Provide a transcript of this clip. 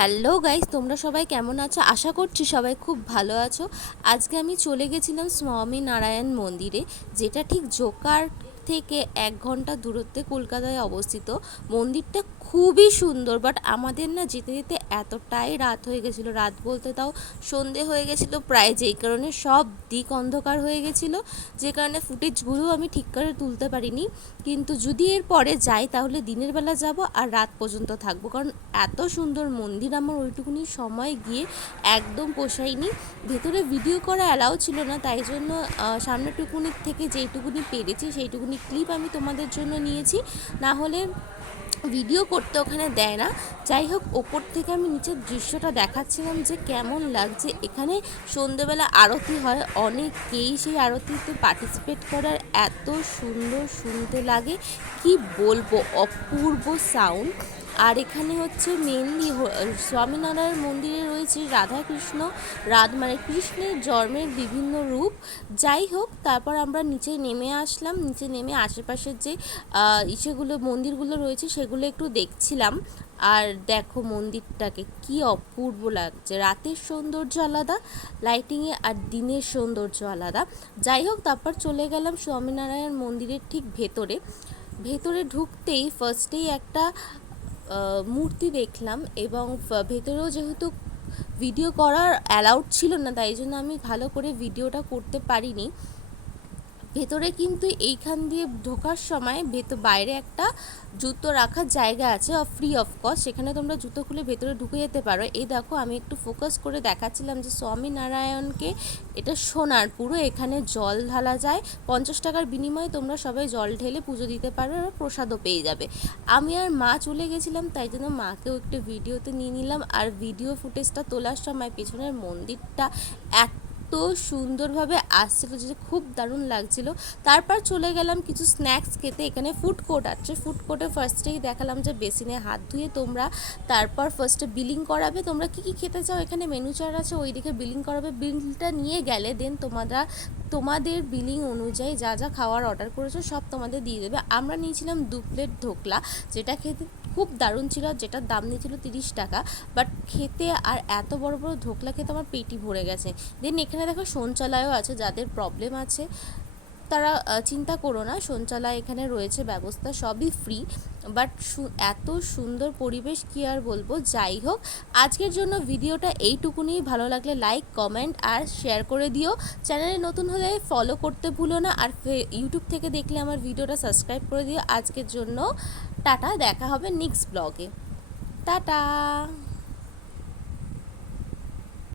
Hello guys, তোমরা সবাই কেমন আছো? আশা করছি সবাই খুব ভালো আছো। আজকে আমি চলে গেছিলাম স্বামীনারায়ণ মন্দিরে, যেটা ঠিক জোকার থেকে 1 ঘন্টা দূরত্বে কলকাতায় অবস্থিত। মন্দিরটা খুবই সুন্দর, বাট আমাদের না যেতে যেতে এতটাই রাত হয়ে গেছিলো, রাত বলতে তাও সন্ধে হয়ে গেছিলো প্রায়, যেই কারণে সব দিক অন্ধকার হয়ে গেছিলো, যে কারণে ফুটেজগুলো আমি ঠিক করে তুলতে পারিনি। কিন্তু যদি এর পরে যাই তাহলে দিনের বেলা যাব আর রাত পর্যন্ত থাকবো, কারণ এত সুন্দর মন্দির আমার ওইটুকুনি সময় গিয়ে একদম পোষায়নি। ভেতরে ভিডিও করা অ্যালাউ ছিল না, তাই জন্য সামনেটুকুনি থেকে যেইটুকুনি পেরেছি সেইটুকুনি ক্লিপ আমি তোমাদের জন্য নিয়েছি, না হলে ভিডিও করতে ওখানে দেয় না। যাই হোক, ওপর থেকে আমি নিচের দৃশ্যটা দেখাচ্ছিলাম যে কেমন লাগছে। এখানে সন্ধেবেলা আরতি হয়, অনেকেই সেই আরতিতে পার্টিসিপেট করার, এত সুন্দর শুনতে লাগে কি বলবো, অপূর্ব সাউন্ড। আর এখানে হচ্ছে মেনলি স্বামীনারায়ণ মন্দিরে রয়েছে রাধাকৃষ্ণ, মানে কৃষ্ণের জন্মের বিভিন্ন রূপ। যাই হোক, তারপর আমরা নিচে নেমে আসলাম। নিচে নেমে আশেপাশের যে মন্দিরগুলো রয়েছে সেগুলো একটু দেখছিলাম। আর দেখো মন্দিরটাকে কি অপূর্ব লাগছে, রাতের সৌন্দর্য আলাদা লাইটিংয়ে, আর দিনের সৌন্দর্য আলাদা। যাই হোক, তারপর চলে গেলাম স্বামীনারায়ণ মন্দিরের ঠিক ভেতরে ঢুকতেই ফার্স্টেই একটা মূর্তি দেখলাম, এবং ভেতরেও যেহেতু ভিডিও করার অ্যালাউড ছিল না, তাই জন্য আমি ভালো করে ভিডিওটা করতে পারিনি। ভেতরে কিন্তু এইখান দিয়ে ঢোকার সময় বাইরে একটা জুতো রাখার জায়গা আছে, ফ্রি অফ কস্ট, সেখানে তোমরা জুতো খুলে ভেতরে ঢুকে যেতে পারো। এই দেখো, আমি একটু ফোকাস করে দেখাচ্ছিলাম যে স্বামীনারায়ণকে এটা সোনার, পুরো এখানে জল ঢালা যায়, 50 টাকার বিনিময়ে তোমরা সবাই জল ঢেলে পুজো দিতে পারো, আর প্রসাদও পেয়ে যাবে। আমি আর মা চলে গেছিলাম, তাই জন্য মাকেও একটু ভিডিওতে নিয়ে নিলাম। আর ভিডিও ফুটেজটা তোলার সময় পেছনের মন্দিরটা এত সুন্দরভাবে আসছিল যে খুব দারুণ লাগছিল। তারপর চলে গেলাম কিছু স্ন্যাক্স খেতে। এখানে ফুড কোর্ট আছে, ফুড কোর্টে ফার্স্টেই দেখালাম যে বেসিনে হাত ধুয়ে তোমরা তারপর ফার্স্টে বিলিং করাবে, তোমরা কী কী খেতে চাও এখানে মেনু চার্ট আছে, ওই দিকে বিলিং করাবে। বিলটা নিয়ে গেলে দেন তোমাদের বিলিং অনুযায়ী যা যা খাওয়ার অর্ডার করেছো সব তোমাদের দিয়ে দেবে। আমরা নিয়েছিলাম 2 প্লেট ধোকলা, যেটা খেতে খুব দারুণ ছিল, যেটার দাম নিয়েছিল 30 টাকা, বাট খেতে আর এত বড় বড় ধোকলা খেতে আমার পেটই ভরে গেছে। দেন এখানে দেখো শৌচালয়ও আছে, যাদের প্রবলেম আছে তারা চিন্তা করো না, শৌচালয় এখানে রয়েছে ব্যবস্থা, সবই ফ্রি। বাট এত সুন্দর পরিবেশ কি আর বলবো। যাই হোক, আজকের জন্য ভিডিওটা এইটুকুনি। ভালো লাগলে লাইক, কমেন্ট আর শেয়ার করে দিও। চ্যানেলে নতুন হলে ফলো করতে ভুলো না, আর ইউটিউব থেকে দেখলে আমার ভিডিওটা সাবস্ক্রাইব করে দিও। আজকের জন্য টাটা, দেখা হবে নেক্সট ব্লগে। টাটা।